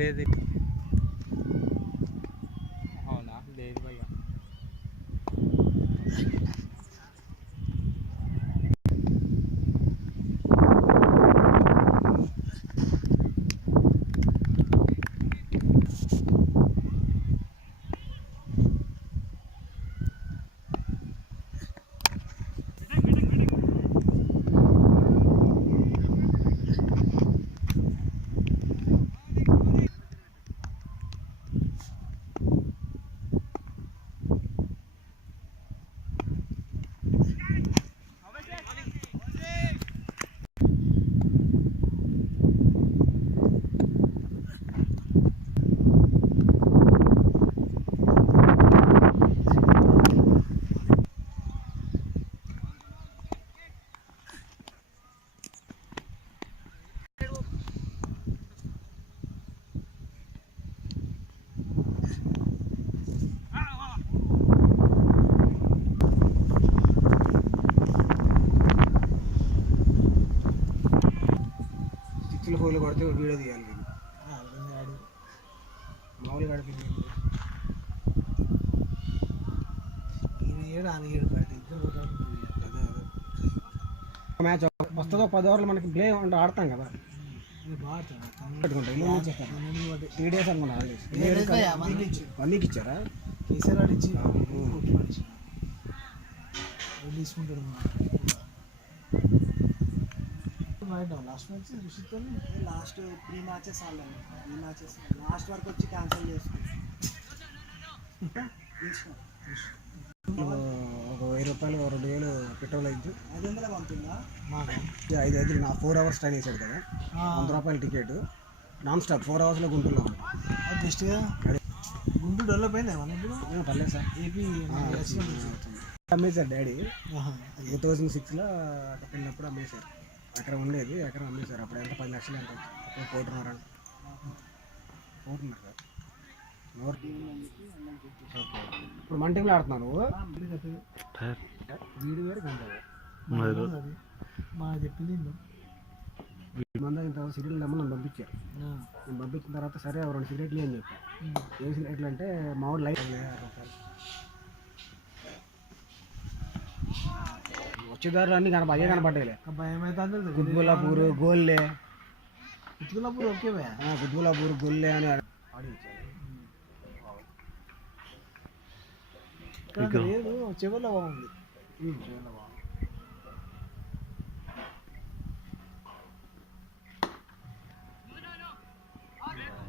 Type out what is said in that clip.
లేదు. అవునా? లేదు భయ్యా. హోల్ కొడితే వీడియో తీయాలి మామూలుగా మ్యాచ్ వస్తుందో 10 ఓవర్లు మనకి ప్లే ఆడతాం కదా. పెట్టుకుంటా 3 డేస్ అనుకున్నా. 1 వీక్ ఇచ్చారా? కేసీఆర్ ఇచ్చి తీసుకుంటాడు. లాస్ట్ 3 మ్యాచెస్ ఆడలేదు. 3 మ్యాచెస్ లాస్ట్ వరకు వచ్చి క్యాన్సిల్ చేసుకున్నాం. ఒక 1000 రూపాయలు 2000 పెట్రోల్ అయింది. 500 పంపిందా? 5 నా 4 అవర్స్ ట్రైన్ వేసాడు కదా. 100 రూపాయలు టికెట్ నాన్ స్టాప్ 4 అవర్స్లో గుంటూరులో ఉంది. అది బెస్ట్గా. గుంటూరు డెవలప్ అయింది ఏమన్నా ఇప్పుడు? పర్లేదు సార్. ఏపీ అమ్మేశారు డాడీ 2006లో వెళ్ళినప్పుడు అమ్మేశారు. ఎకరం ఉండేది, ఎకరం అమ్మేశారు. అప్పుడు ఎంత 10 లక్షలు ఎంత కోరుతున్నారు సార్. ఇప్పుడు మన టీంలో ఆడుతున్నావు నువ్వు? వీడి వేరు మా చెప్పింది మంది అయిన తర్వాత సిగరెట్లు నన్ను పంపించారు. నేను పంపించిన తర్వాత సరే 2 సిగరెట్లు అని చెప్పి. ఏం సిగరెట్లు అంటే మామూలు లైట్ వచ్చేదారు అన్ని అయ్యే కనపడ్డాయిలే. భయం అయితే గుద్బులాపూర్ గోల్లే. గుద్బులాపూర్ ఓకే గుద్బులాపూర్ గొల్లే అని ఆడించారు. లేదు చివరిలో బాగుంది.